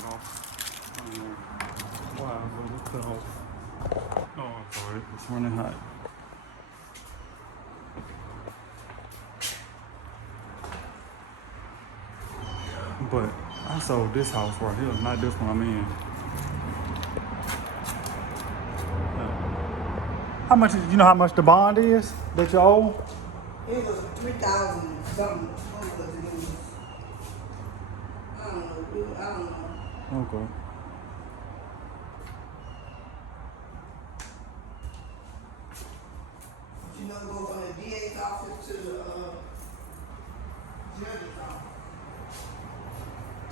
cut off. I don't know why, but it cut off. Oh, sorry, it's running hot. But I sold this house right here, not this one I'm in. How much? You know how much the bond is that you owe? It was 3,000 something. What was it? It was, I don't know. I don't know. Okay. You know, go from the DA's office to the judge's office.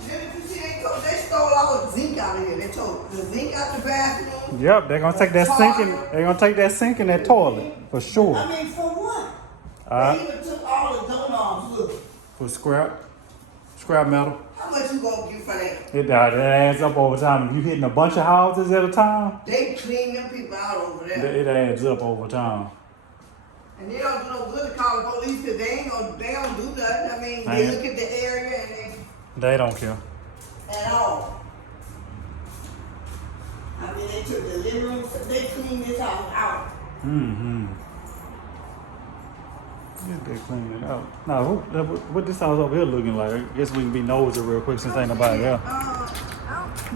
Then you see, they stole all the zinc out of here. They took the zinc out the bathroom. Yep, they're gonna take that sink and they're gonna take that sink in that toilet for sure. I mean, for what? They even took all the doorknobs. Look. For scrap metal. How much you gonna get for that? It adds up over time. If you hitting a bunch of houses at a time, They clean them people out over there. it adds up over time. And they don't do no good to call the police because they don't do nothing. I mean, they look at the area and they don't care at all. I mean, they took the living room, so they cleaned this house out. Yeah, they clean it out. Now, what this house over here looking like? I guess we can be nosy real quick since ain't nobody there.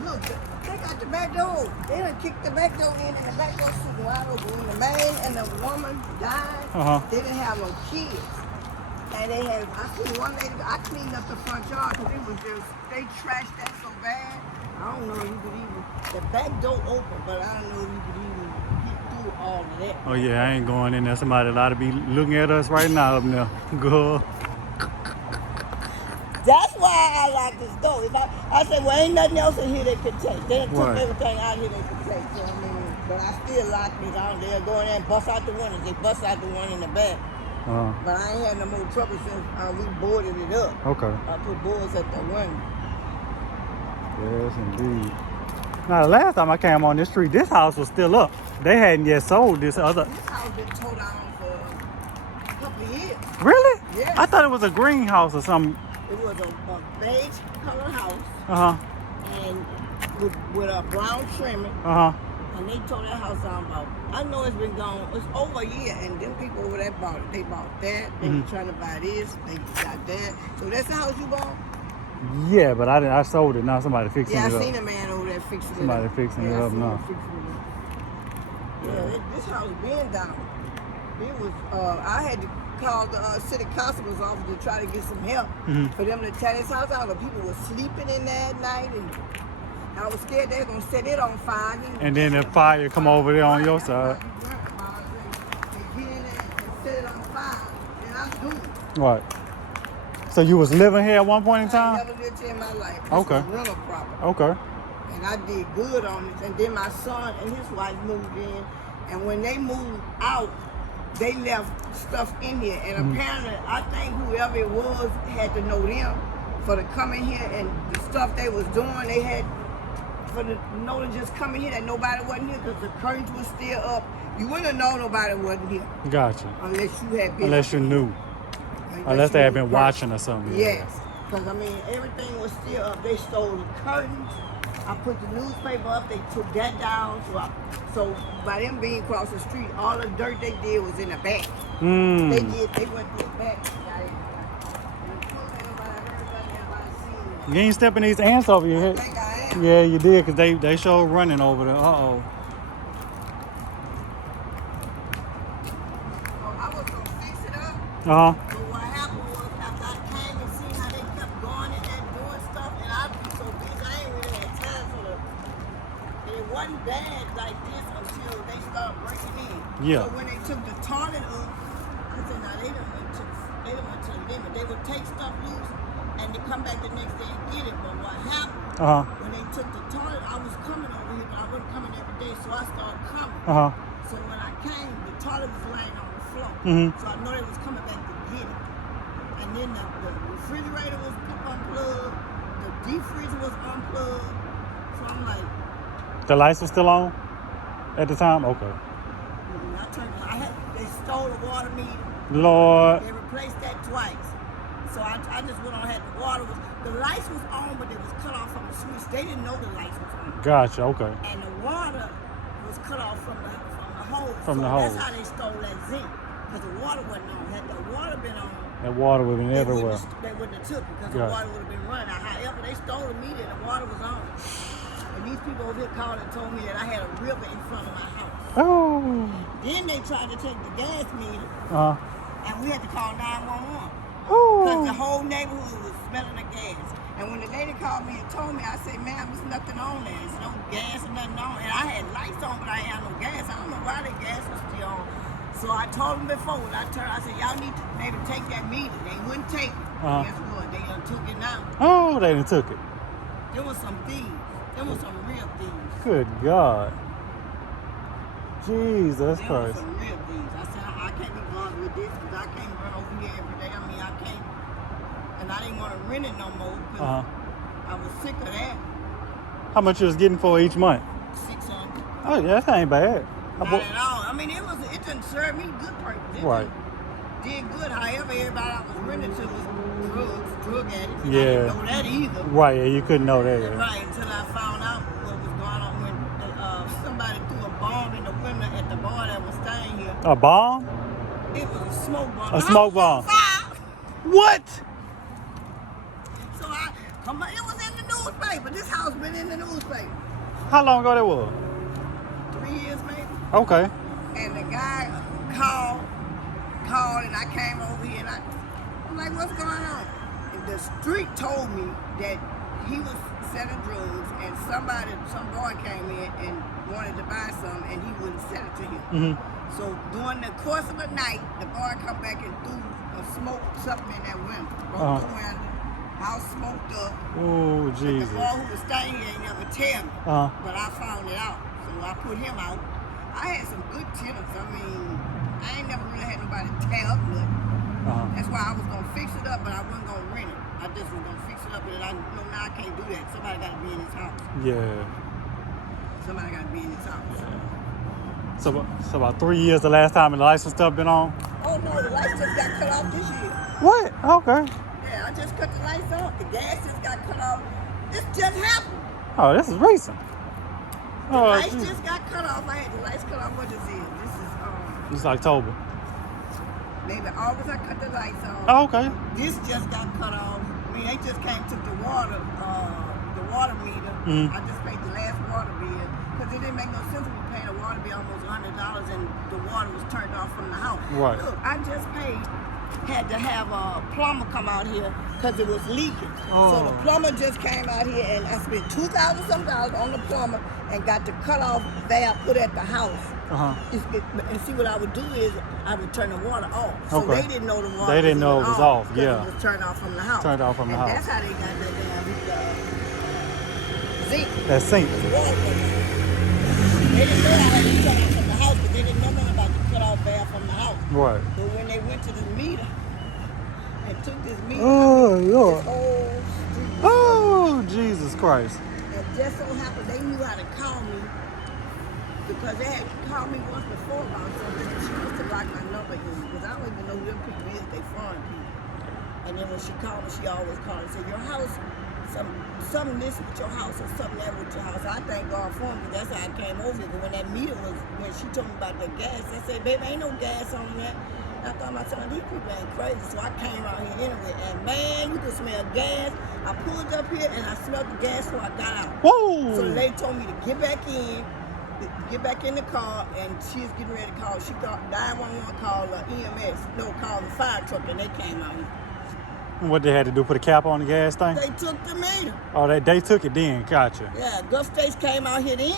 Look, they got the back door. They done kicked the back door in and the back door sitting wide open. When the man and the woman died, they didn't have no kids. And they had, I seen one lady, I cleaned up the front yard because it was just, they trashed that so bad. I don't know if you could even, the back door open, but I don't know if you could even get through all of that. Oh yeah, I ain't going in there. Somebody ought to be looking at us right now up there. Girl. That's why I like this door. If I said, well, ain't nothing else in here they could take. They took everything out here they could take. So, I mean, but I still lock me down. They'll go in there and bust out the windows. They bust out the one in the back. But I ain't had no more trouble since we boarded it up. Okay. I put boards at the window. Yes, indeed. Now, the last time I came on this street, this house was still up. They hadn't yet sold this other. This house been tore down for a couple of years. Really? Yeah. I thought it was a greenhouse or something. It was a beige color house. And with a brown trimming. And they tore that house down about, I know it's been gone, it's over a year, and them people over there bought it. They bought that, they were trying to buy this, they got that. So that's the house you bought? Yeah, but I sold it. Now somebody fixing it up. Yeah, I seen a man over there fixing it up. Somebody fixing it up now. Yeah, this house been down. It was, I had to call the city constable's office to try to get some help for them to tear this house out. The people were sleeping in there at night, and I was scared they were going to set it on fire. And then the fire come over there on your side. They get in there and set it on fire, and I'm doing it. What? So you was living here at one point in time? I never lived here in my life. This Okay. was rental property. Okay. And I did good on it. And then my son and his wife moved in. And when they moved out, they left stuff in here. And apparently, I think whoever it was had to know them for to come in here. And the stuff they was doing, they had for the know to just come in here that nobody wasn't here because the curtains were still up. You wouldn't have known nobody wasn't here. Gotcha. Unless you had been. Unless you knew. Unless they had been watching or something. Yes. Because, I mean, everything was still up. They stole the curtains. I put the newspaper up. They took that down. So by them being across the street, all the dirt they did was in the back. They went through the back. You ain't stepping these ants over your head. I think I am. Yeah, you did, because they showed running over there. Uh-oh. So I was going to fix it up. Uh-huh. But what happened was after I came and seen how they kept going in there doing stuff, and I'd be so busy, I ain't really had time for the. And it wasn't bad like this until they started breaking in. Yeah. So when they took the toilet up, I said, now they done went to the limit. They would take stuff loose and they come back the next day and get it. But what happened, when they took the toilet, I was coming over here, but I wasn't coming every day, so I started coming. So when I came, the toilet was laying on the floor. So I know they was coming back to get it. And then the refrigerator was unplugged, the deep freezer was unplugged. So I'm like, The lights were still on at the time? Okay. they stole the water meter. Lord. They replaced that twice. So I just went on, had the water was, the lights was on, but it was cut off from the switch. They didn't know the lights was on. Gotcha. Okay. And the water was cut off from the hose. From the That's hose. how they stole that zinc. Because the water wasn't on. Had the water been on, That water would have been everywhere. They wouldn't have took it because Gotcha. the water would have been running. However, they stole the meter and the water was on. And these people over here called and told me that I had a river in front of my house. Oh. Then they tried to take the gas meter, and we had to call 911 because the whole neighborhood was smelling the gas. And when the lady called me and told me, I said, "Ma'am, there's nothing on there. There's no gas or nothing on." And I had lights on, but I ain't had no gas. I don't know why the gas was still on. So I told them before when I turned, I said, "Y'all need to maybe take that meter." They wouldn't take it. Guess what? They done took it now. Oh, they done took it. There was some thieves. There was some real thieves. Good God. Jesus There was Christ. some real thieves. I said, I can't be bothered with this because I can't run over here every day. I mean, I can't. And I didn't want to rent it no more because I was sick of that. How much you was getting for each month? $600. Oh, yeah, that ain't bad. Not at all. I mean, it didn't serve me good purpose. Right. Did good. However, everybody I was renting to was drug addicts. And Yeah. I didn't know that either. Right, yeah, you couldn't know that. Yeah. Right, until I found out what was going on when somebody threw a bomb in the window at the bar that was staying here. A bomb? It was a smoke bomb. A smoke bomb. What? So it was in the newspaper. This house been in the newspaper. How long ago that was? 3 years maybe. Okay. And the guy called and I came over here and I'm like, what's going on? And the street told me that he was selling drugs and some boy came in and wanted to buy some and he wouldn't sell it to him. So during the course of the night, the boy come back and threw something in that window. Broke the window, house smoked up. Oh, The Jesus. boy who was staying here ain't never tell me, but I found it out. So I put him out. I had some good tenants. I mean, I ain't never really had nobody tear up nothing. That's why I was going to fix it up, but I wasn't going to rent it. I just was going to fix it up, and I know now I can't do that. Somebody got to be in this house. Yeah. Somebody got to be in this house. So about 3 years the last time the lights and stuff been on? Oh, no, the lights just got cut off this year. What? Okay. Yeah, I just cut the lights off. The gas just got cut off. This just happened. Oh, this is recent. The lights just got cut off. I had the lights cut off. What is it? This is It's October. maybe August. I cut the lights off. Oh, okay. This just got cut off. I mean, they just took the water meter. I just paid the last water bill because it didn't make no sense when we paying a water bill almost $100 and the water was turned off from the house. Right. Look, I just had to have a plumber come out here because it was leaking. So the plumber just came out here and I spent $2,000 some on the plumber and got the cutoff valve put at the house. And see what I would do is I would turn the water off. So they didn't know the water. They didn't know it was off. Yeah. It was turned off from the house. Turned off from the house. That's how they got that damn zinc. That sink. The water from the house. They didn't know I had to turn off from the house, but they didn't know nothing about the cutoff valve from the house. Right. But when they went to the meter and took this meter, Oh, Lord. this whole street. Oh, Jesus Christ. And just so happened they knew how to call me because they had called me once before about something. She used to block my number in because I don't even know who them people is. They foreign people. And then when she called me, she always called and said, "Your house, something this with your house or something that with your house." I thank God for me because that's how I came over here. But when that meter was, when she told me about the gas, I said, "Baby, ain't no gas on that." I thought myself, these people ain't crazy. So I came out here anyway. And man, you could smell gas. I pulled up here and I smelled the gas, so I got out. Whoa. So the lady told me to get back in the car, and she was getting ready to call. She called 911, called EMS. No, called the fire truck, and they came out here. What they had to do, put a cap on the gas thing? They took the meter. Oh, they took it then. Gotcha. Yeah, Gulf States came out here then.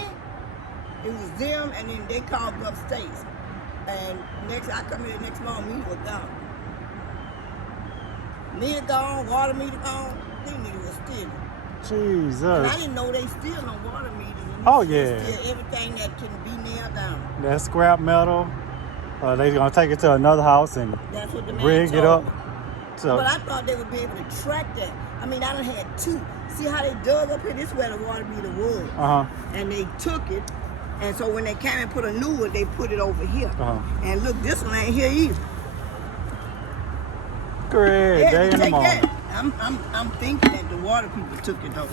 It was them, and then they called Gulf States. And I come here the next morning, meter was gone. Meter gone, water meter gone. These niggas was stealing. Jesus. And I didn't know they steal no water meters. Oh, yeah. They steal everything that can be nailed down. That scrap metal. They're going to take it to another house and That's what the man rig it told up. me. So, But I thought they would be able to track that. I mean, I done had two. See how they dug up here? This is where the water meter was. And they took it. And so when they came and put a new one, they put it over here. And look, this one ain't here either. Great. They had Day to in the take morning. that. I'm thinking that the water people took it though.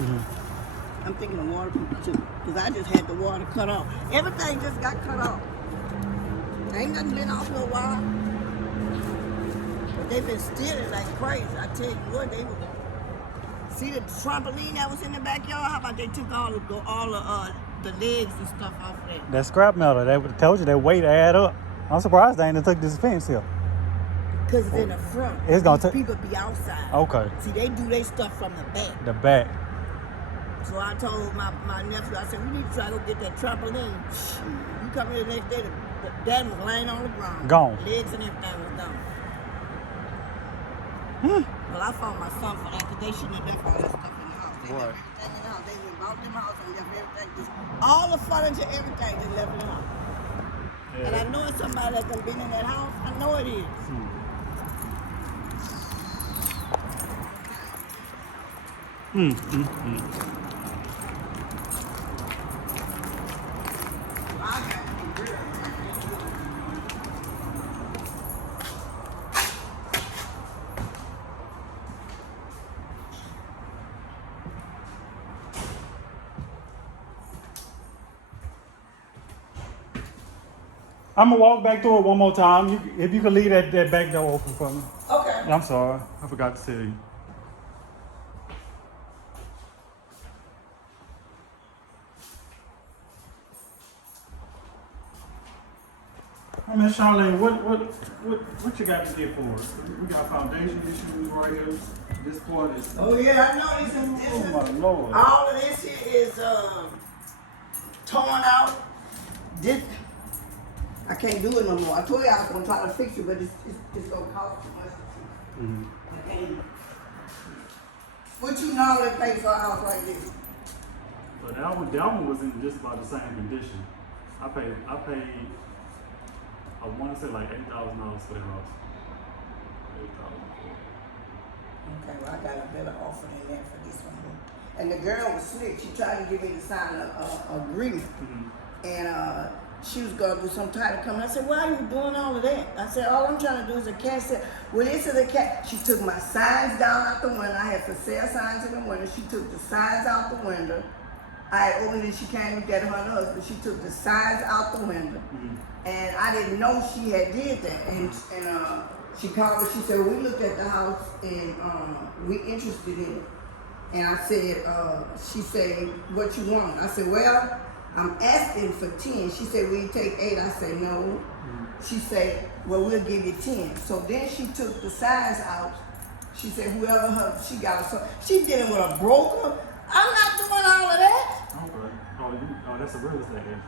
I'm thinking the water people took it. Because I just had the water cut off. Everything just got cut off. Ain't nothing been off in a while. But they've been stealing like crazy. I tell you what, they were. See the trampoline that was in the backyard? How about they took all the legs and stuff off of that? That scrap metal, they told you that weight add up. I'm surprised they ain't took this fence here. Because it's in the front. It's gonna take. People be outside. Okay. See, they do their stuff from the back. The back. So I told my nephew, I said, we need to try to go get that trampoline. You come here the next day, the dad was laying on the ground. Gone. Legs and everything was gone. Well, I fought my son for that because they shouldn't have left all that stuff in the house. They left everything in the house. They just bought them house and left everything. Just, all the furniture, everything, they left in the house. Yeah. And I know it's somebody that's been in that house. I know it is. I'm gonna walk back through it one more time. If you could leave that back door open for me. Okay. I'm sorry, I forgot to tell you. Miss Charlene, what you got to get for us? We got foundation issues right here. This part is. Oh yeah, I know this is. Oh my Lord. All of this here is torn out. This I can't do it no more. I told you I was gonna try to fix it, but it's gonna cost too much. I can't. What you normally pay for a house like this? But that one was in just about the same condition. I paid. I want to say like $8,000 for the house. Okay, well I got a better offer than that for this one. And the girl was slick. She tried to get me to sign a agreement, and she was gonna do some title coming. I said, "Why are you doing all of that?" I said, "All I'm trying to do is a cash sale." Well, this is a cash. She took my signs down out the window. I had for sale signs in the window. She took the signs out the window. I had opened it. She came to get her husband. She took the signs out the window. And I didn't know she had did that. And she called me. She said, "We looked at the house and we interested in it." And I said, she said, "What you want?" I said, "Well, I'm asking for 10. She said, "Will you take 8?" I said, "No." She said, "Well, we'll give you 10. So then she took the signs out. She said, she got it. So she did it with a broker. I'm not doing all of that. Okay. Oh, that's a real estate agent.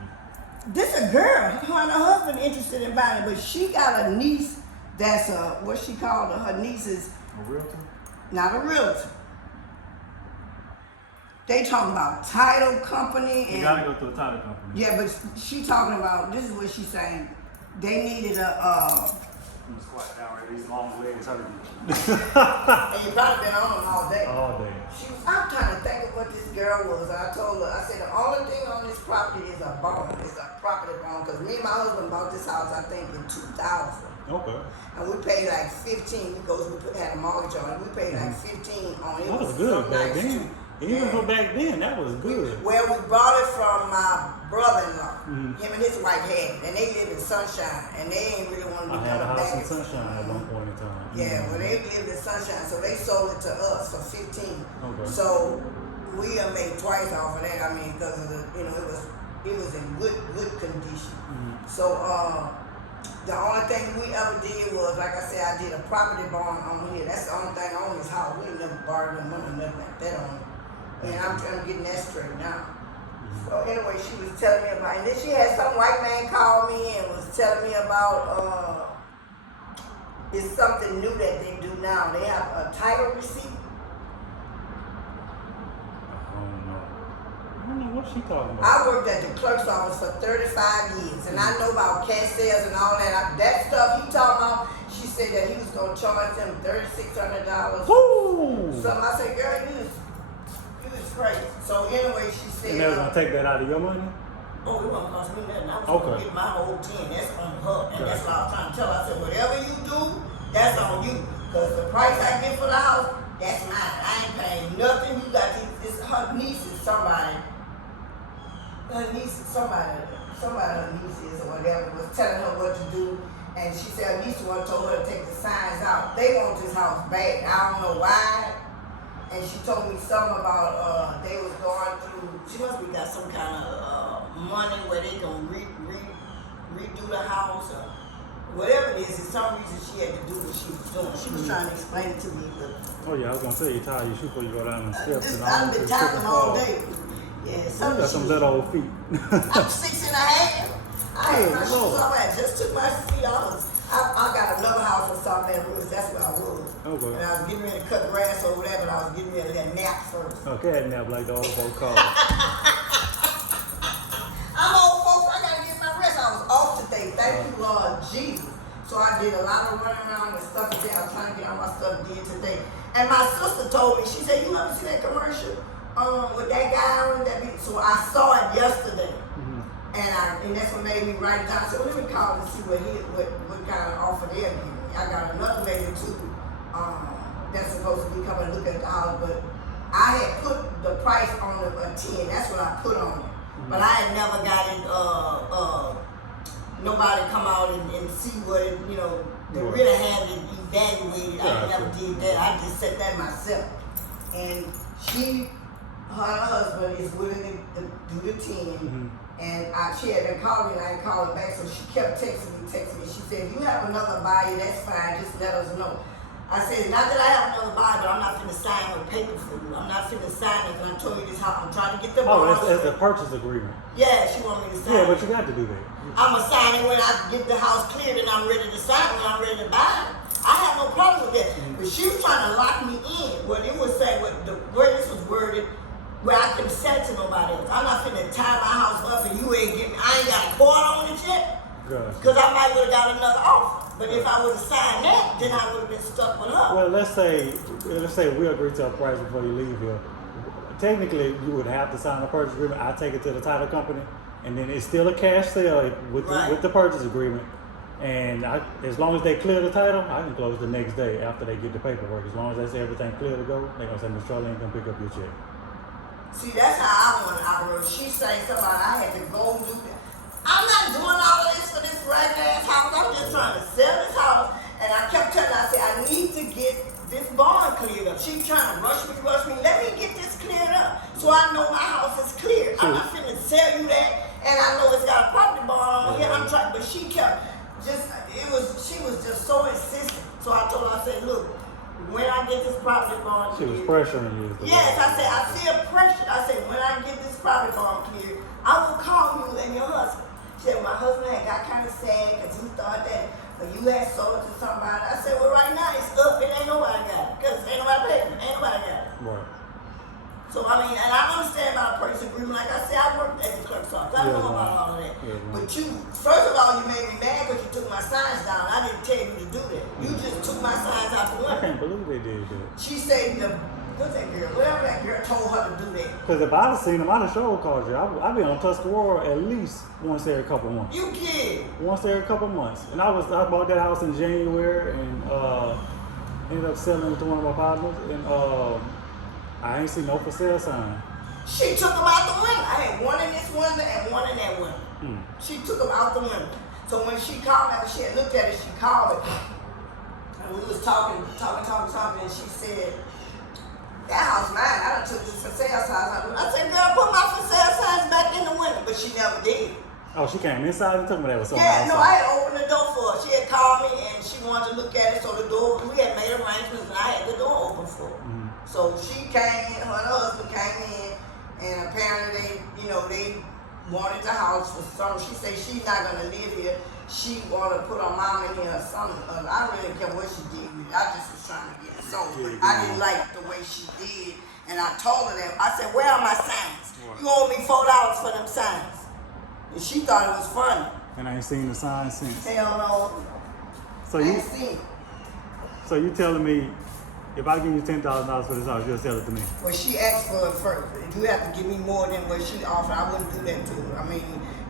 This a girl. Her and her husband interested in buying it, but she got a niece that's what she called her niece is a realtor? Not a realtor. They talking about title company and you gotta go to a title company. Yeah, but she talking about, this is what she's saying. They needed a I'm squat down right, these long legs hurt me. and you probably been on them all day. All day. I'm trying to think of what this girl was. I told her, I said, the only thing on this property is a bond. It's a property bond. Because me and my husband bought this house, I think, in 2000. Okay. And we paid like 15 because we had a mortgage on it. We paid like 15 on it. That was good back then. Even for back then, that was good. Well, we bought it from my brother-in-law. Him and his wife had it. And they live in Sunshine. And they ain't really want to be coming back. I had a house in Sunshine at one point in time. Yeah, well, they lived in Sunshine. So they sold it to us for 15. Okay. So we made twice off of that. I mean, because of the, it was in good condition. So the only thing we ever did was, like I said, I did a property bond on here. That's the only thing on this house. We never borrowed no money, nothing like that on it. And I'm getting that straight now. So anyway, she was telling me about, and then she had some white man call me and was telling me about it's something new that they do now. They have a title receipt. I don't know what she talking about. I worked at the clerk's office for 35 years, and I know about cash sales and all that. That stuff he talking about, she said that he was going to charge them $3,600. Woo! So I said, girl, you was crazy. So anyway, she said. And they was going to take that out of your money? Oh, it won't cost me nothing. I was going to get my whole 10. That's on her. And that's what I was trying to tell her. I said, whatever you do, that's on you. Because the price I get for the house, that's mine. I ain't paying nothing you her niece, somebody her niece is or whatever, was telling her what to do. And she said her niece one told her to take the signs out. They want this house back. I don't know why. And she told me something about they was going through, she must be got some kind of money where they can redo the house or whatever it is. For some reason she had to do what she was doing. She was trying to explain it to me. But oh yeah, I was gonna say you're tired. You should before you go down the steps. I've been tapping all day. Yeah, you got some little old feet. I'm 6 and a half. I had my shoes off. I just took my feet off. I got another house in South Baton Rouge. That's where I was. Okay. And I was getting ready to cut grass or whatever. And I was getting ready to let nap first. Okay, nap like the old folks call it. I'm old folks. I gotta get my rest. I was off today. Thank you, Lord Jesus. So I did a lot of running around and stuff today. I was trying to get all my stuff did today. And my sister told me, she said, "You ever see that commercial with that guy on that?" So I saw it yesterday. And that's what made me write it down. I said, well, let me call and see what kind of offer they're giving me. I got another lady too that's supposed to be coming to look at the house, but I had put the price on a 10. That's what I put on it. But I had never got it, nobody come out and see what it, they really had it evaluated. I never did that. I just said that myself. And her husband is willing to do the 10. And she had been calling me and I ain't calling back, so she kept texting me. She said, if you have another buyer, that's fine, just let us know. I said, not that I have another buyer, but I'm not finna sign no paper for you. I'm not finna sign it, and I told you this how I'm trying to get the ball. Oh, it's a purchase agreement. Yeah, she want me to sign it. Yeah, but you got to do that. I'm going to sign it when I get the house cleared and I'm ready to sign it, when I'm ready to buy it. I have no problem with that. But she was trying to lock me in. When it was saying, the way this was worded, where I couldn't sell it to nobody else. I'm not finna tie my house up and you ain't get me. I ain't got a quarter on it yet. Because I might would have got another offer. But if I would have signed that, then I would have been stuck with her. Well, let's say we agree to a price before you leave here. Technically, you would have to sign a purchase agreement. I take it to the title company, and then it's still a cash sale with the purchase agreement. And as long as they clear the title, I can close the next day after they get the paperwork. As long as they say everything clear to go, they're gonna say, Miss Charlene, come pick up your check. See, that's how I want to operate. She's saying something I had to go do that. I'm not doing all of this for this regular ass house. I'm just trying to sell this house. And I kept telling her, I said, I need to get this bond cleared up. She's trying to rush me. Let me get this cleared up so I know my house is clear. I'm not finna sell you that. And I know it's got a property bond on here. I'm trying, but she kept she was just so insistent. So I told her, I said, look, when I get this property bond cleared. She was pressuring you. Yes, I said, I feel pressure. I said, when I get this property bond cleared, I will call you and your husband. She said, my husband had got kind of sad because he thought that you had sold it to somebody. I said, well, right now it's up. It ain't nobody got it. Because ain't nobody paid it. Ain't nobody got it. Right. So, I mean, and I understand about a purchase agreement. Like I said, I worked at the clerk's office. I know about all of that. But first of all, you made me mad because you took my signs down. I didn't tell you to do that. You just took my signs out the window. I can't believe they did that. She said, what's that girl? Whatever that girl told her to do that. Because if I'd have seen them, I'd have sure called you. I'd be on Tuscarora at least once every couple months. You kid. Once every couple months. And I bought that house in January and ended up selling it to one of my partners. And I ain't seen no for sale sign. She took them out the window. I had one in this window and one in that window. She took them out the window. So when she called me, she had looked at it, she called it. And we was talking, and she said, that house mine. I done took this for sale signs. I said, girl, put my for sale signs back in the window. But she never did. Oh, she came inside and told me that was something outside. No, I had opened the door for her. She had called me and she wanted to look at it. So the door, we had made arrangements and I had the door open for her. So she came in, her and her husband came in, and apparently they wanted the house for something. She said she's not gonna live here. She wanted to put her mama in here or something. I really didn't care what she did with it. I just was trying to get it sold. But I didn't like the way she did. And I told her that. I said, where are my signs? You owe me $4 for them signs. And she thought it was funny. And I ain't seen the signs since. Hell no. So I ain't seen it. So you telling me if I give you $10,000 for this house, you'll sell it to me? Well, she asked for it first. You have to give me more than what she offered. I wouldn't do that to her. I mean,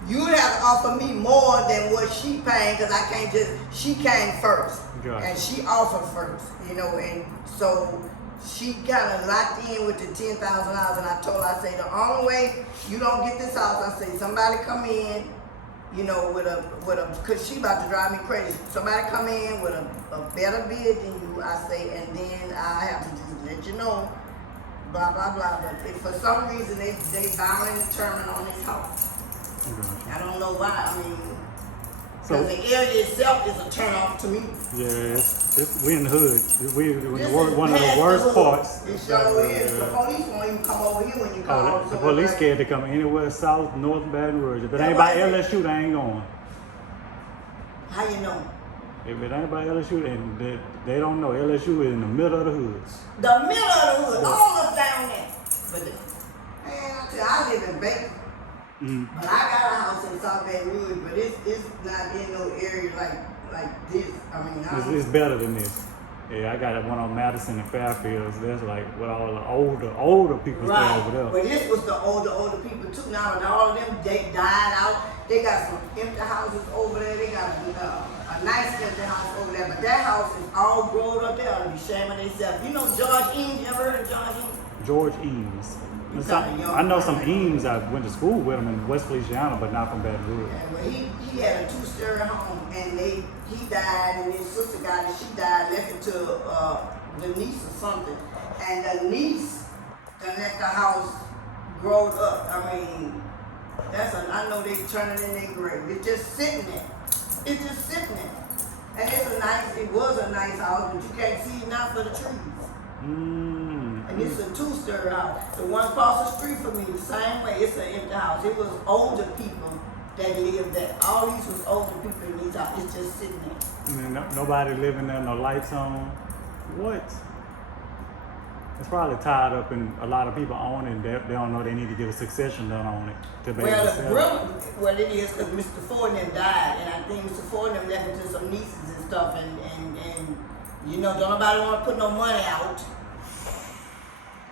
you would have to offer me more than what she paying because I can't she came first. Gotcha. And she offered first, and so she kind of locked in with the $10,000, and I told her, I say, the only way you don't get this house, I say, somebody come in, you know, with a, cause she about to drive me crazy. Somebody come in with a better bid than you, I say, and then I have to just let you know, blah, blah, blah. But if for some reason they bound and determined on this house. I don't know why, I mean, so the area itself is a turn off to me. Yeah, we in the hood. One of the worst parts. It sure is. The police won't even come over here when you call. The police scared to come anywhere south, north Baton Rouge. If it ain't by LSU, they ain't going. How you know? If it ain't by LSU, and they don't know. LSU is in the middle of the hoods. The middle of the hood, all up down there. But man, I live in Baton. Mm-hmm. But I got a house in South Baton Rouge, but it's not in no area like this. I mean, it's better than this. Yeah, I got one on Madison and Fairfields. That's like what all the older people stay over there. But this was the older people too. Now, and all of them, they died out. They got some empty houses over there. They got a nice empty house over there. But that house is all grown up there. They'll be shaming themselves. You know George Eames? You ever heard of George Eames? George Eames. I know some Eames. I went to school with them in West Feliciana, but not from Baton Rouge. Yeah, well, he had a 2-story home, and he died, and his sister got it. She died, left it to the niece or something, and the niece let the house grow up. I mean, I know they turn it in their grave. It's just sitting there. It's just sitting there, and it was a nice house, but you can't see it now for the trees. And it's a 2-story house. The one across the street from me, the same way, it's an empty house. It was older people that lived there. All these was older people in these houses. It's just sitting there. And nobody living there, no lights on. What? It's probably tied up, and a lot of people own it. They don't know they need to get a succession done on it to be able to sell it. Well, it is because Mr. Ford and them died, and I think Mr. Ford and them left it to some nieces and stuff, and you know, don't nobody want to put no money out.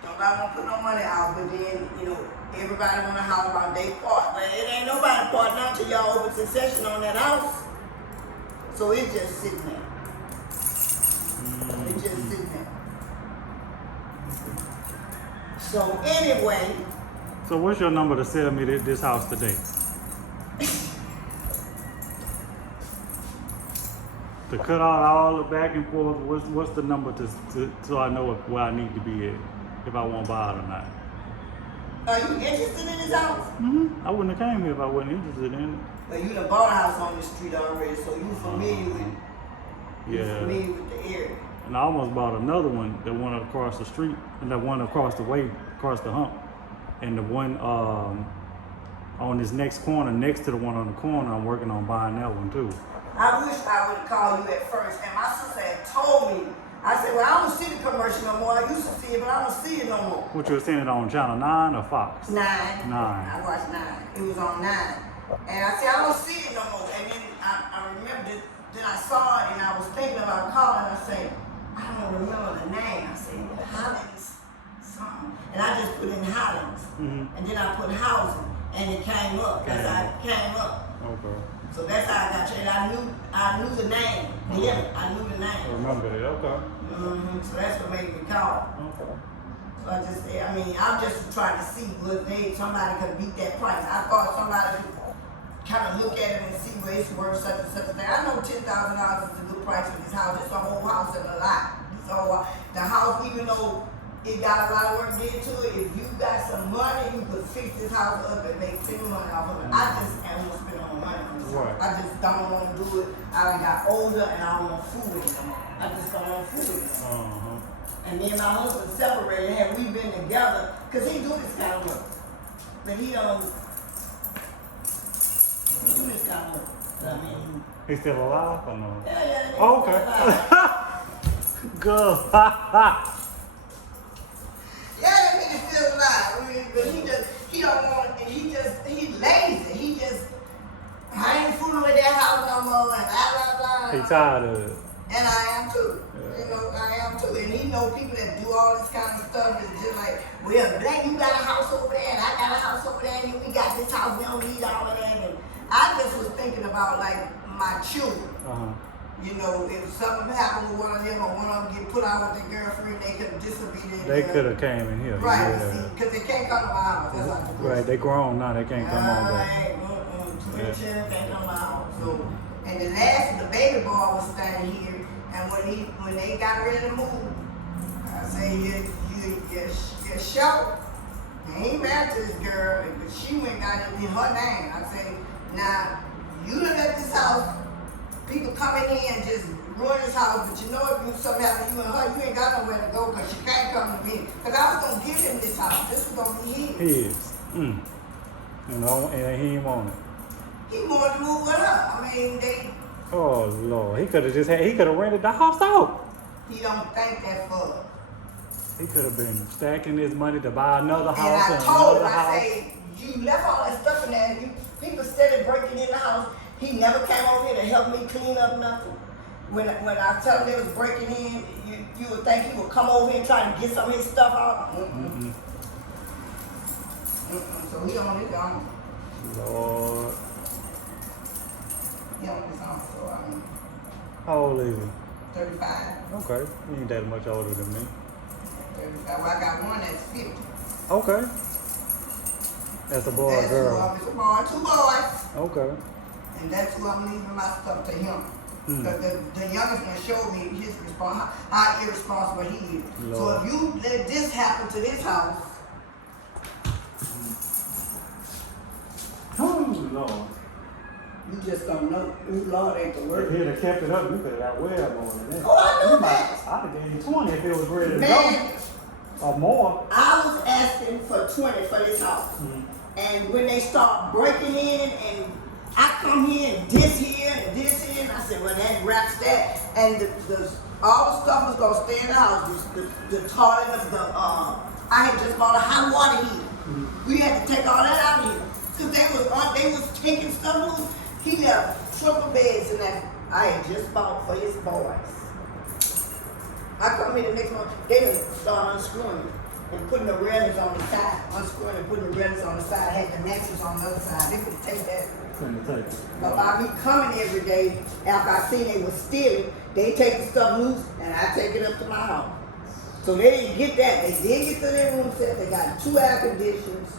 Nobody want to put no money out, but then, you know, everybody want to holler about their part. But it ain't nobody part now till y'all open succession on that house. So it's just sitting there. It's just sitting there. So anyway. So what's your number to sell me this house today? To cut out all the back and forth, what's the number so I know where I need to be at if I want to buy it or not? Are you interested in this house? I wouldn't have came here if I wasn't interested in it. Well, you done bought a house on the street already, so you familiar with it. Yeah. Familiar with the area. And I almost bought another one that went across the street, and that one across the way, across the hump. And the one on this next corner, next to the one on the corner, I'm working on buying that one too. I wish I would have called you at first, and my sister had told me. I said, well, I don't see the commercial no more. I used to see it, but I don't see it no more. What, you were seeing it on Channel 9 or Fox? 9. I watched 9. It was on 9. And I said, I don't see it no more. And then I remembered it. Then I saw it, and I was thinking about calling. I said, I don't remember the name. I said, Hollins something. And I just put in Hollins. And then I put housing, and it came up. I came up. Okay. So that's how I got you. And I knew the name. Yeah, I knew the name. I remember it, okay. So that's what made me call. Okay. So I just said, I mean, I'm just trying to see what somebody could beat that price. I thought somebody could kind of look at it and see where it's worth such and such a thing. I know $10,000 is a good price for this house. It's a whole house and a lot. So the house, even though it got a lot of work did to it, if you got some money, you could fix this house up and make $10 money off of it. I just don't want to spend no money on this. Right. I just don't want to do it. I done got older and I don't want food anymore. I just don't want food anymore. And me and my husband separated, and we been together, because he do this kind of work. But he don't do this kind of work. I mean, He's still alive or no? yeah. Oh, okay. Good. Yeah, that nigga still alive. I mean, but he don't want, he lazy. I ain't fooling with that house no more, and blah, blah, blah. He tired of it. And I am too. Yeah. You know, I am too. And he know people that do all this kind of stuff is just like, well, Black, you got a house over there, and I got a house over there, and we got this house, we don't need all of that. And I just was thinking about, like, my children. You know, if something happened with one of them or one of them get put out with their girlfriend, they could disobedient. They could have came in here. Right, Yeah. because they can't come to my house. That's how Right, they grown now. They can't come over. Too many children can't come to my house. So, and the baby boy was standing here, and when they got ready to move, I say, you're short. I ain't married to this girl, but she went got it in her name. I say, now, you done let this house, people coming in and just ruin this house, but you know if you something happen to you and her, you ain't got nowhere to go because she can't come to me. Because I was going to give him this house. This was going to be his. His. You know, and he didn't want it. He wanted to move with her. I mean, they... Oh, Lord. He could have rented the house out. He don't think that far. He could have been stacking his money to buy another house and and told another him, house. I say, you left all that stuff in there. People started breaking in the house. He never came over here to help me clean up nothing. When I tell him they was breaking in, you would think he would come over here and try to get some of his stuff out. So he on his own. Lord. He on his own, so I mean. How old is he? 35. Okay. He ain't that much older than me. 35. Well, I got one that's 50. Okay. That's a boy or That's girl? It's a boy, 2 boys. Okay. And that's who I'm leaving my stuff to him. Because the youngest one showed me his response, how irresponsible he is. Lord. So if you let this happen to this house, Oh, Lord. you just don't know. Lord ain't the If word. he'd have kept it up, you could have got way more than that. Oh, I know that. I'd have gave you 20 if it was ready to Man, go. Or more. I was asking for 20 for this house. And when they start breaking in and I come here and this here and this here, and I said, well, that wraps that. And all the stuff was gonna stay in the house. The toilet, I had just bought a hot water heater. We had to take all that out of here. Cause they was taking stuff loose. He left triple beds in that I had just bought for his boys. I come here the next month, they done start unscrewing and putting the railings on the side, unscrewing and putting the railings on the side, had the mattress on the other side. They could take that. But by me coming every day, after I seen they was stealing, they take the stuff loose and I take it up to my house. So they didn't get that. They did get to their room set. They got 2 air conditions.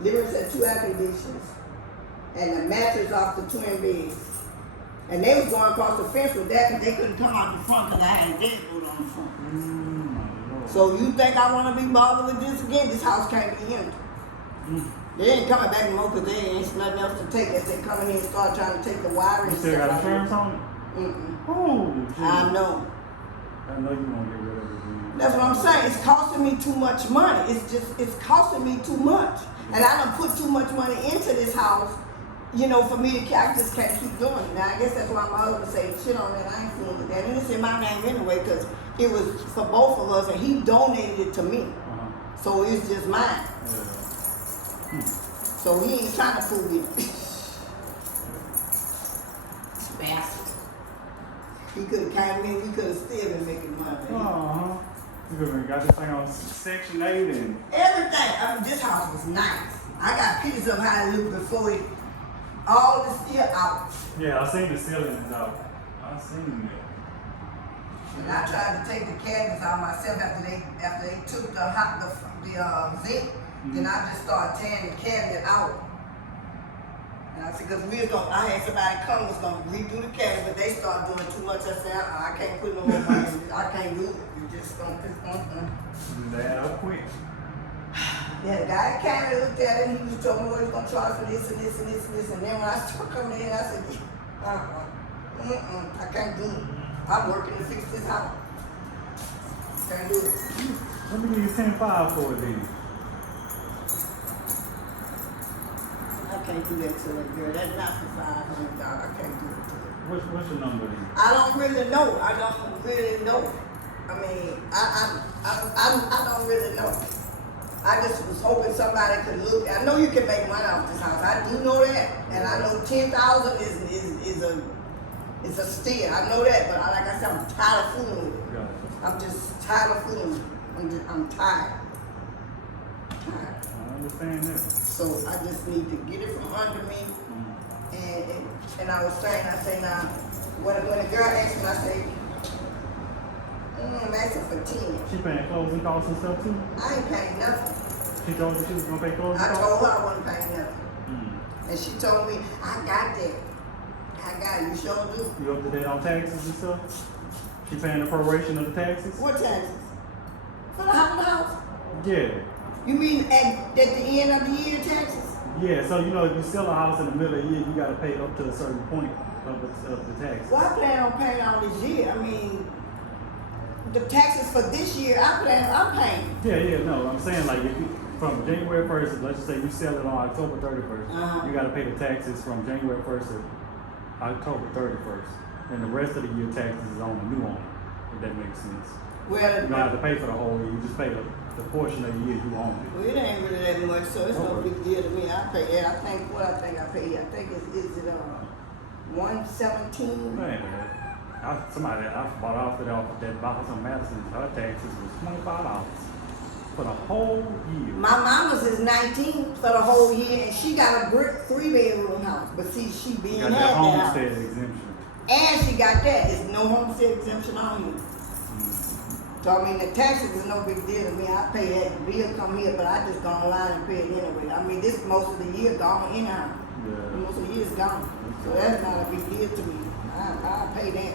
Living room set 2 air conditions. And the mattress off the twin beds. And they was going across the fence with that because they couldn't come out the front because I had a deadbolt on the front. So you think I want to be bothered with this again? This house can't be empty. They ain't coming back no more because they ain't nothing else to take. As they come in here and start trying to take the wire and You still got insurance on it? Oh, I know. I know you won't get rid of it. That's what I'm saying. It's costing me too much money. It's costing me too much. And I done put too much money into this house, you know, for me to I just can't keep doing it. Now, I guess that's why my husband say shit on that. I ain't fooling with that. And it's in my name anyway because it was for both of us and he donated it to me. So it's just mine. So he ain't trying to fool me. Bastard. He could have came in, we could have still been making money. You could have got this thing on Section 8 and Everything. I mean, this house was nice. I got pictures of how it looked before it. All this still out. yeah, I seen the ceilings out. I seen it. And I tried to take the cabinets out myself after they took the zinc. Then I just started tearing the cabinet out. And I said, because I had somebody come was gonna redo the cabinet, but they started doing too much. I said, I can't put no more money in it. I can't do it. You just don't. That up quick. Yeah, the guy that came and looked at it, and he was told me what he was gonna charge for this and this and this and this. And then when I started coming in, I said, I can't do it. I'm working to fix this house. Can't do it. Let me give you 10-5 for it then. I can't do that to that girl. That's not for $500. I can't do it to her. What's your number then? I don't really know. I don't really know. I mean, I don't really know. I just was hoping somebody could look. I know you can make money off this house. I do know that, and I know 10,000 is a steal. I know that, but like I said, I'm tired of fooling with it. Yeah. I'm just tired of fooling with it. I'm tired. I understand that. So I just need to get it from under me. And I was saying, now, When the girl asked me, I said, I'm asking for 10. She paying closing costs and stuff too? I ain't paying nothing. She told you she was gonna pay closing costs? I told her I wasn't paying nothing. And she told me, I got that. I got it. You sure do. You up to date on taxes and stuff? She paying the proration of the taxes? What taxes? For the house? Yeah. You mean at the end of the year taxes? Yeah, so you know if you sell a house in the middle of the year, you gotta pay up to a certain point of the tax. Well, I plan on paying all this year. I mean, the taxes for this year, I'm paying. Yeah, no, I'm saying like if you, from January 1st, let's just say you sell it on October 31st, you gotta pay the taxes from January 1st to October 31st. And the rest of the year taxes is on the new owner, if that makes sense. Well, you don't have to pay for the whole year, you just pay the portion of the year you own it. Well, it ain't really that much, so it's no big deal to me. I pay that. I think I pay. I think is it 117? Man, I bought off that box on Madison. Her taxes was $25 for the whole year. My mama's is 19 for the whole year, and she got a brick 3-bedroom house. But see, she being got that homestead exemption. And she got that. It's no homestead exemption on you. So I mean, the taxes is no big deal to me. I pay that. The bill come here, but I just go online and pay it anyway. I mean, this most of the year gone anyhow. Yeah. Most of the year is gone. So that's not a big deal to me. I pay that.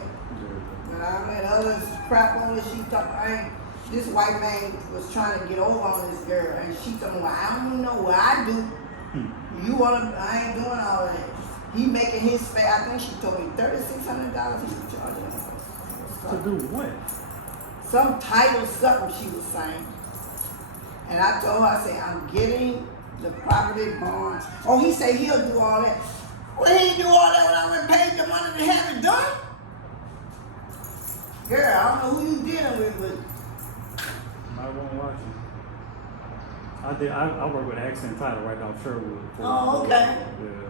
I met others crap on this. She talked. This white man was trying to get over on this girl, and she told me, well, I don't even know what I do. You wanna? I ain't doing all that. He making his fare. I think she told me $3,600 he was charging her. To do what? Some title, something she was saying. And I told her, I said, I'm getting the property bonds. Oh, he said he'll do all that. Well, he didn't do all that when I went paid the money to have it done. Girl, I don't know who you dealing with, but I won't watch it. I work with Accent Title right now, Sherwood. Oh, okay. Yeah.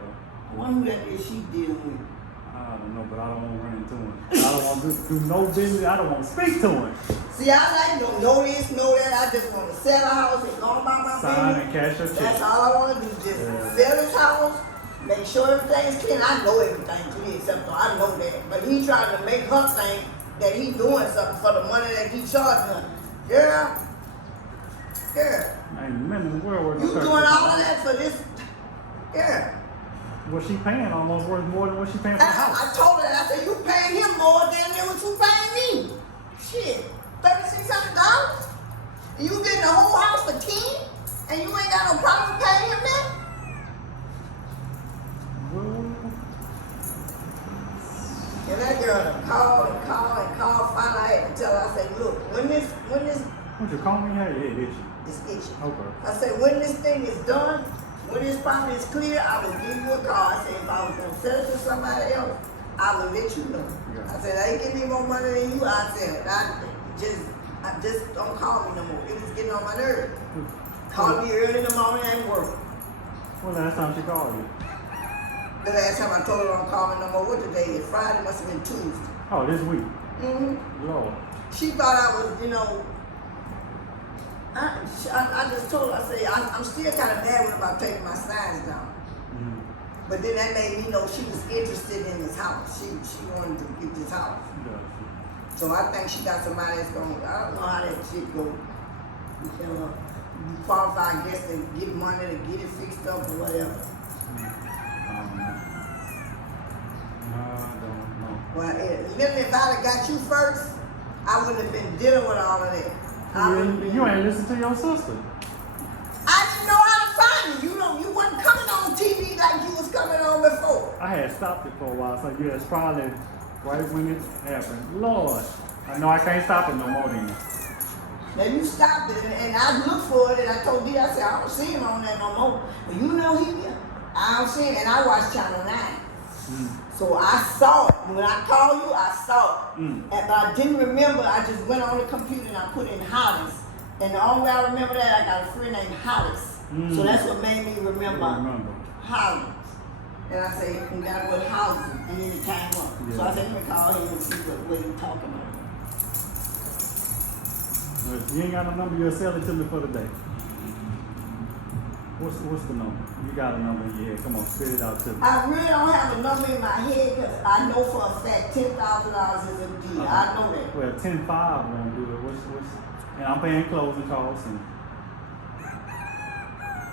I wonder who that is she dealing with. I don't know, but I don't want to run into him. I don't want to do no business. I don't want to speak to him. See, I like to know this, know that. I just want to sell a house and go about my Sign business. and cash your check. That's all I want to do. Just sell this house, make sure everything's clean. I know everything clean, except for I know that. But he trying to make her think that he doing something for the money that he charging her. Girl. Ain't men in the world You doing all of that for this? Girl. What she paying almost worth more than what she paying for the house. I told her that. I said, you paying him more than what you paying me. Shit, $3,600? And you getting the whole house for 10? And you ain't got no problem paying him that? And that girl called, finally I had to tell her, I said, look, when this Would you call me? Hey, itchy. it's itchy. Okay. I said, when this thing is done, when this property is clear, I will give you a call. I said, if I was going to sell it to somebody else, I will let you know. Yeah. I said, they give me more money than you. I said, I just don't call me no more. It was getting on my nerves. Call me early in the morning at work. When last time she called you? The last time I told her don't call me no more. What today is? Friday, must have been Tuesday. Oh, this week. Mm-hmm. Lord. She thought I was, I just told her, I said, I'm still kind of mad about taking my signs down. Mm-hmm. But then that made me know she was interested in this house. She wanted to get this house. Yeah. So I think she got somebody that's going, I don't know how that shit go. You qualify, I guess, to get money to get it fixed up or whatever. No, I don't know. Well, literally, if I'd have got you first, I wouldn't have been dealing with all of that. You ain't listen to your sister. I didn't know how to find you. You wasn't coming on TV like you was coming on before. I had stopped it for a while, so yeah, it's probably right when it happened. Lord, I know I can't stop it no more then. Now you stopped it, and I looked for it, and I told you, I said, I don't see him on that no more. But you know he did. I don't see him, and I watched Channel 9. So I saw it. When I called you, I saw it. But I didn't remember. I just went on the computer and I put in Hollins. And the only way I remember that, I got a friend named Hollins. So that's what made me remember Hollins. And I said, you got to put housing. And then it came up. Yeah. So I said, let me call him and see what he's talking about. If you ain't got no number, you'll sell it to me for the day. What's the number? You got a number in your head. Come on, spit it out to me. I really don't have a number in my head because I know for a fact $10,000 is a deal. I know that. Well, 10.5 won't do it. And I'm paying closing costs and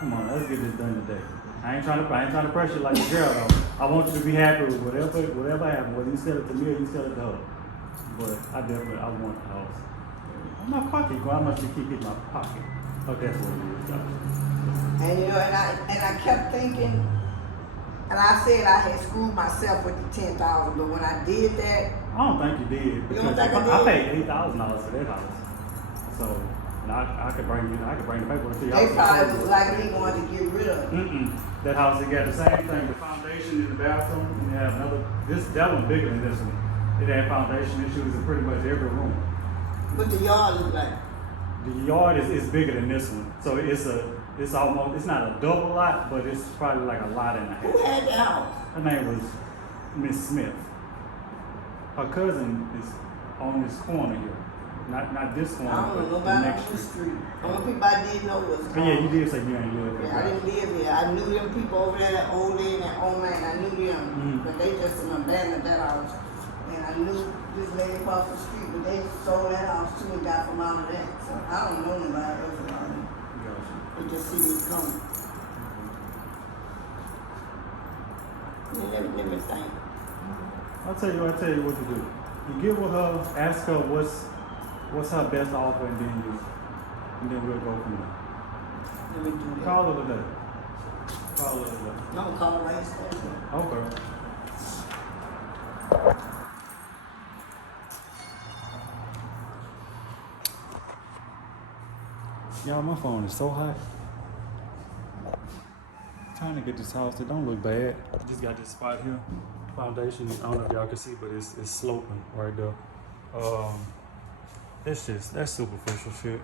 come on, let's get this done today. I ain't trying to pressure you like a girl though. I want you to be happy with whatever happens. Whether you sell it to me or you sell it to her. But I want the house. My pocket, how much you keep in my pocket? Oh, that's what it is, guys. And you know, and I kept thinking, and I said I had screwed myself with the $10,000, but when I did that, I don't think you did because I paid $8,000 for that house. So I could bring the paperwork to you. They probably was like me wanting to get rid of it. That house, they got the same thing, the foundation in the bathroom, and they have that one's bigger than this one. It had foundation issues in pretty much every room. But the yard is like? The yard is bigger than this one. So it's not a double lot, but it's probably like a lot and a half. Who had the house? Her name was Miss Smith. Her cousin is on this corner here. Not this corner, I don't know but the nobody next on the street. street. The only people I did know was Yeah, you did say you ain't live here. Yeah, I didn't live here. I knew them people over there, that old lady and that old man. I knew them, but they just abandoned that house. And I knew this lady across the street, but they sold that house too and got from out of that. So I don't know nobody else around here. They just see me coming. Let me think. I'll tell you what to do. You get with her, ask her what's her best offer, and then we'll go from there. Let me do that. Call her today. No, call her right there. Okay. Y'all, my phone is so hot. Trying to get this house. It don't look bad. I just got this spot here. Foundation. I don't know if y'all can see, but it's sloping right there. That's superficial shit.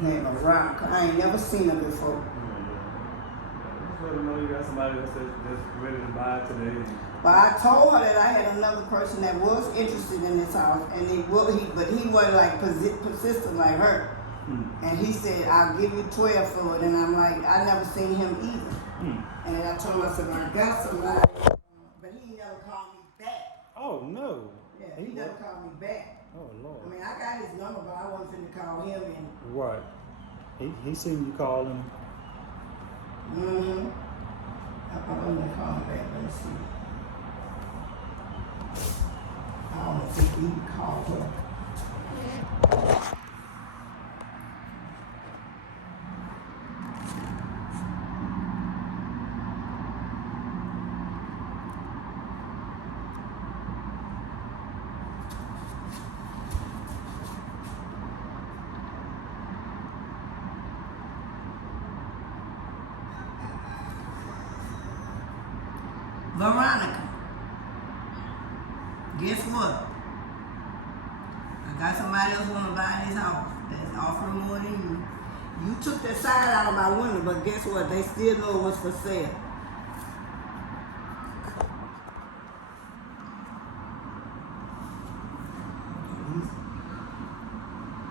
Name of rock. I ain't never seen her before. Just let them know you got somebody that's ready to buy it today. But I told her that I had another person that was interested in this house, and he wasn't like persistent like her. And he said, "I'll give you 12 for it," and I'm like, I never seen him either. And then I told him, I said, "I got somebody," but he never called me back. Oh no. Yeah, he never called me back. Oh Lord. I mean, I got his number, but I wasn't finna call him and. Right. He seen you calling. I'm gonna call him back. Let me see. I don't think he called her. Veronica, guess what? I got somebody else want to buy this house that's offering more than you. You took that side out of my window, but guess what? They still know what's for sale.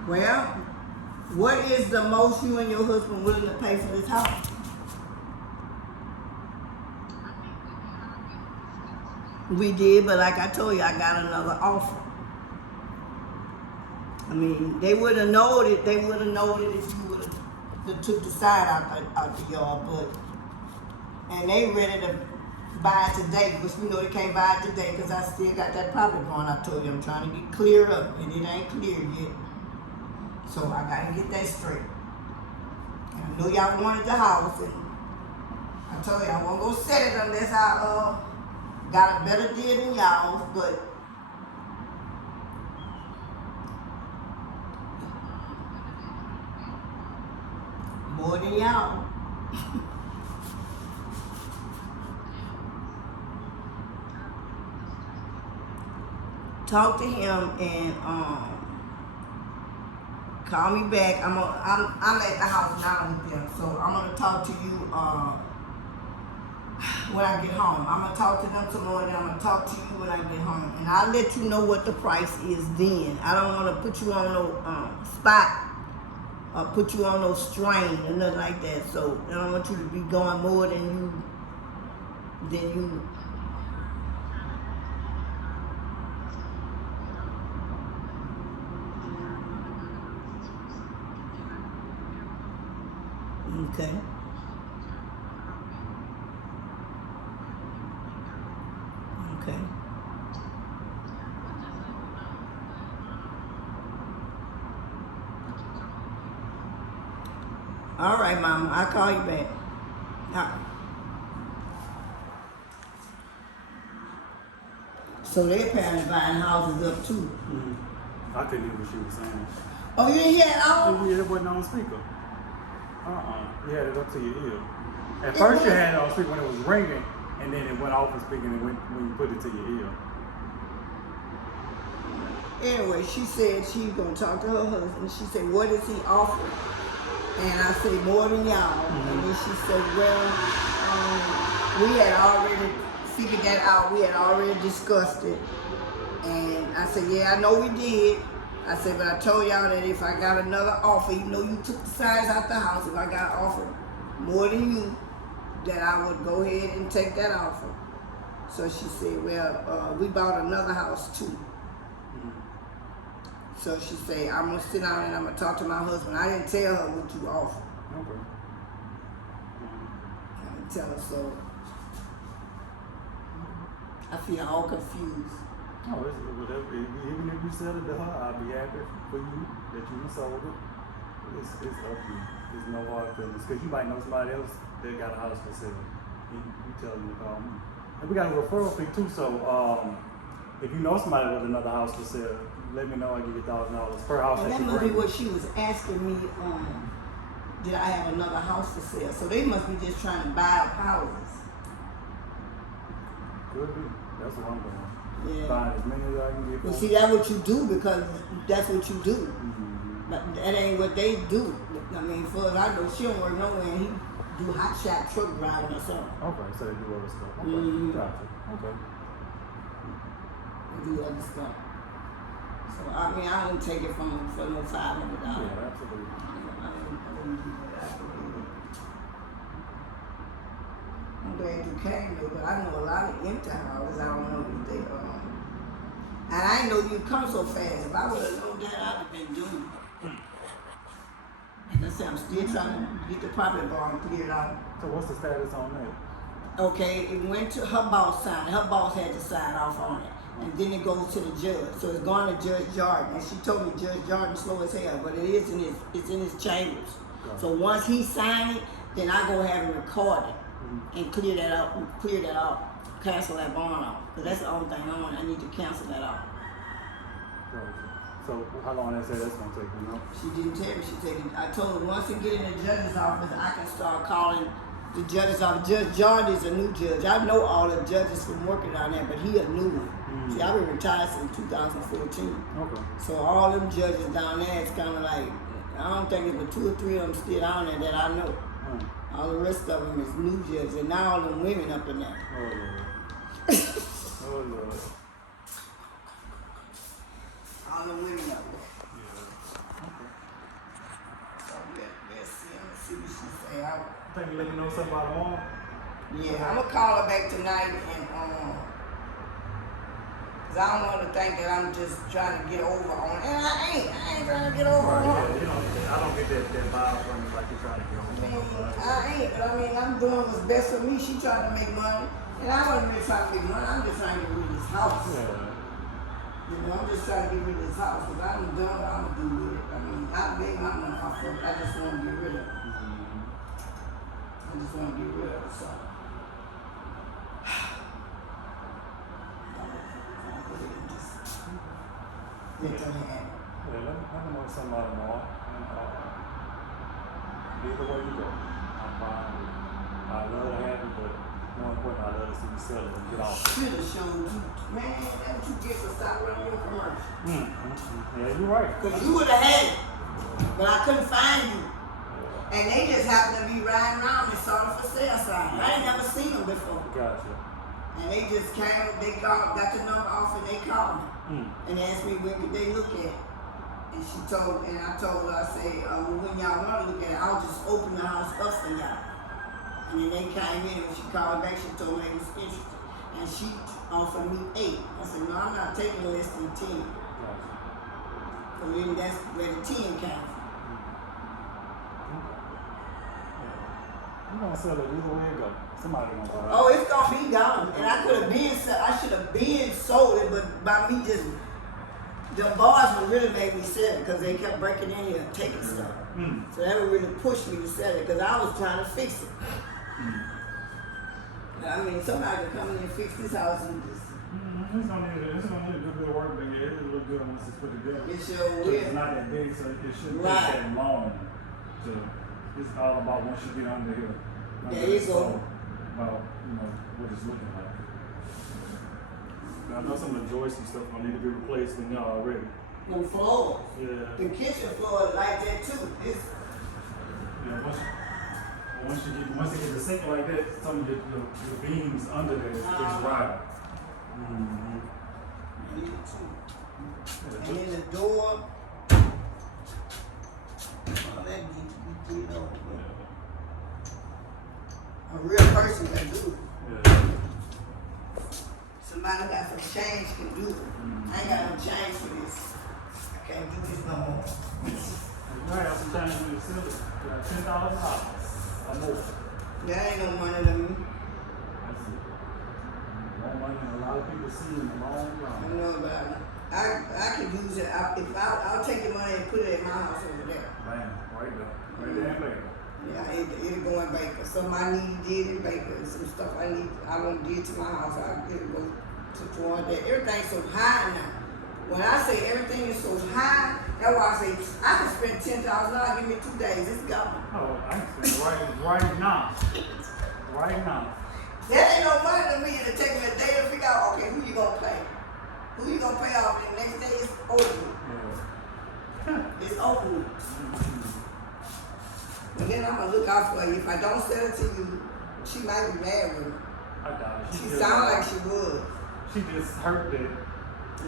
Well, what is the most you and your husband willing to pay for this house? We did, but like I told you, I got another offer. I mean, they would have known it. They would have known it if you would have took the side out the yard, and they ready to buy it today, but you know they can't buy it today because I still got that property going. I told you I'm trying to get cleared up, and it ain't clear yet. So I gotta get that straight. And I know y'all wanted the house, and I told you I won't go set it unless I got a better deal than y'all, but more than y'all. Talk to him and call me back. I'm at the house now with them, so I'm gonna talk to you when I get home. I'm gonna talk to them tomorrow, and I'm gonna talk to you when I get home, and I'll let you know what the price is then. I don't want to put you on no spot or put you on no strain or nothing like that. So I don't want you to be going more than you. Okay. Okay. All right, Mama. I'll call you back. So they're apparently buying houses up too. Mm-hmm. I couldn't hear what she was saying. Oh, you didn't hear it all? Yeah, it wasn't on speaker. You had it up to your ear. At first you had it on speaker when it was ringing, and then it went off of speaker and when you put it to your ear. Anyway, she said she's going to talk to her husband. She said, what is he offering? And I said, more than y'all. Mm-hmm. And then she said, well, we had already figured that out. We had already discussed it. And I said, yeah, I know we did. I said, but I told y'all that if I got another offer, even though you took the size out the house, if I got an offer more than you, that I would go ahead and take that offer. So she said, well, we bought another house too. So she said, I'm going to sit down and I'm going to talk to my husband. I didn't tell her what you offered. Okay. I didn't tell her, so I feel all confused. Oh, even if you sell it to her, I'll be happy for you that you sold it. It's up to you. There's no hard feelings. Because you might know somebody else that got a house for sale. You tell them to call me. And we got a referral fee too, so if you know somebody with another house for sale, let me know. I give you $1,000 per house. And that must be what she was asking me. Did I have another house for sale? So they must be just trying to buy up houses. Could be. That's what I'm doing. Yeah. Buying as many as I can get. Well, see, that's what you do because that's what you do. Mm-hmm. But that ain't what they do. I mean, for as I know, she don't work nowhere. And he do hot shot truck driving or something. Okay, so they do other stuff. Okay, gotcha. Okay. They do other stuff. So I mean, I wouldn't take it from for no $500. Yeah, absolutely. I wouldn't do that. I'm glad you came though, but I know a lot of empty houses. I don't know if they and I didn't know you'd come so fast. If I would have known that, I'd have been doing it. Like I said, I'm still trying to get the property bond cleared out. So what's the status on that? Okay, it went to her boss signed. Her boss had to sign off on it. And then it goes to the judge. So it's going to Judge Jordan. And she told me Judge Jordan's slow as hell, but it is it's in his chambers. Right. So once he signed it, then I go have it recorded and clear that out, cancel that bond off. Because that's the only thing I need to cancel that out. Right. So how long they say that's going to take, you know? She didn't tell me. I told her once I get in the judge's office, I can start calling the judge's office. Judge Jordan is a new judge. I know all the judges from working down there, but he a new one. See, I've been retired since 2014. Okay. So all them judges down there, it's kind of like, I don't think it's but 2 or 3 of them still down there that I know. All the rest of them is new judges, and now all them women up in there. Oh, Lord. Oh, Lord. All them women up there. Yeah. Okay. So let's see what she say. I think you let me know something about tomorrow? Yeah, I'm going to call her back tonight and I don't want to think that I'm just trying to get over on it. And I ain't trying to get over on it. Yeah, I don't get that vibe from you like you're trying to get over on it. I ain't, but I mean, I'm doing what's best for me. She trying to make money. And I wasn't really trying to make money. I'm just trying to get rid of this house. Yeah. You know, I'm just trying to get rid of this house because I'm done what I'm going to do with it. I mean, I made my money off of it. I just want to get rid of it. I just want to get rid of it, so. Yeah, let me know something about tomorrow. Either way you go, I'm fine with it. I love to have it, but more important, I love to see you sell it and get off it. Should have showed you. Man, that's what you get for stop running your commercial. Yeah, you're right. Because you would have had it, but I couldn't find you. And they just happened to be riding around and saw the for sale sign. I ain't never seen them before. Gotcha. And they just came, they got the number off and they called me. And asked me when could they look at it. And I told her, I said, well, when y'all want to look at it, I'll just open the house up for y'all. And then they came in, and when she called back, she told me they was interested. And she offered me 8. I said, no, I'm not taking less than 10. Gotcha. So then that's where the 10 came from. You're gonna sell it either way it go. Somebody gonna buy it. Oh, it's gonna be gone. And I should have been sold it, but by me just, the boys would really make me sell it because they kept breaking in here and taking stuff. So that would really push me to sell it because I was trying to fix it. I mean, somebody could come in and fix this house and just. It's gonna need a good bit of work, but yeah, it'll look good once it's put together. It sure will. It's not that big, so it shouldn't take that long. It's all about once you get under here. There you go. About what it's looking like. Now, I know some of the joists and stuff gonna need to be replaced in there already. The floors. Yeah. The kitchen floor is like that too. It's. Yeah. Once you get the sink like that, some of the beams under there is right. And then the door. Oh, that needs to be did over. A real person can do it. Yeah. Somebody got some change can do it. I ain't got no change for this. I can't do this no more. You might have some change for yourself. $10,000 or more. That ain't no money to me. That's it. More money than a lot of people see in the long I run. don't know about it. I can use it. I'll take the money and put it in my house over there. Man, right there. Right there in Baker. Yeah, it'll go in Baker. Something I need did in Baker. Some stuff I want did to my house. It'll go toward that. Everything's so high now. When I say everything is so high, that's why I say I can spend $10,000. Give me 2 days. It's gone. Oh, I can spend right now. Right now. That ain't no money to me. It'll take me a day to figure out, okay, who you gonna pay? Who you gonna pay off? And the next day it's over. Yeah. It's over. And then I'm gonna look out for you. If I don't sell it to you, she might be mad with me. I doubt it. She sound like she would. She just hurt that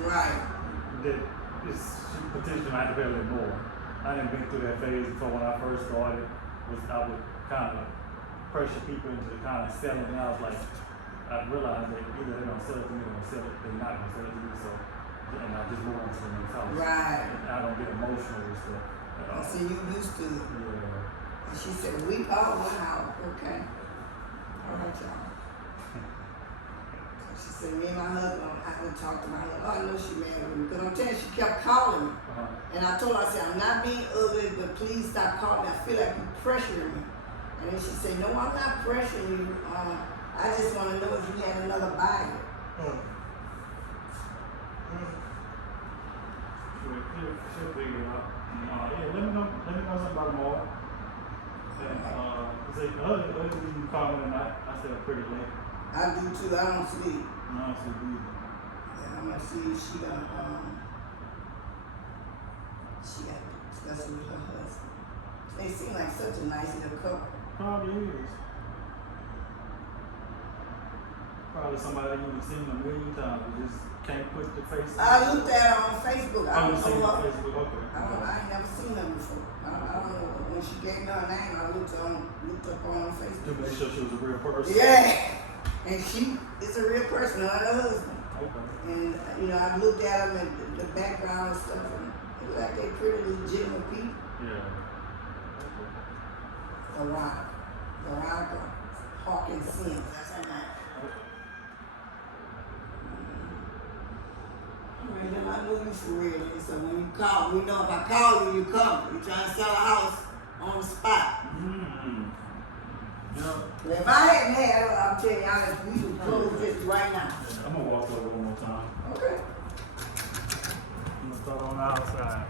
Right. she potentially might have been a little more. I didn't been through that phase before when I first started. I would kind of pressure people into the kind of selling, and I was like, I realized that either they're gonna sell it to me, they're not gonna sell it to me. So, and I just move on to the next house. Right. And I don't get emotional with stuff at all. See, you used to it. Yeah. And she said, we all 1 hour. Okay. All right, y'all. She said, me and my husband, I would talk to my husband. Oh, I know she mad with me. Because I'm telling you, she kept calling me. And I told her, I said, I'm not being ugly, but please stop calling me. I feel like you're pressuring me. And then she said, no, I'm not pressuring you. I just want to know if you had another buyer. She'll figure it out. Yeah, let me know something about them all. And say, other reason you call me tonight, I stay up pretty late. I do too. I don't sleep. No, I don't sleep either. And I'm gonna see if she got discussion with her husband. They seem like such a nice little couple. Probably is. Probably somebody that you've seen a million times, but just can't put the face. I looked at her on Facebook. I Oh, you don't seen know her on her. Facebook? Okay. I ain't never seen her before. I don't know. When she gave me her name, I looked up on her To Facebook. make sure she was a real person. Yeah. And she is a real person, her and her husband. Okay. And I looked at them and the background and stuff, and it looked like they pretty legitimate people. Yeah. Veronica Hawkins Sims. That's her name. I know you for real. And so when you call, we know if I call you, you come. You trying to sell a house on the spot. Yeah. But if I hadn't had her, I'll tell you honest, we should close this right now. I'm gonna walk over one more time. Okay. I'm gonna start on the outside.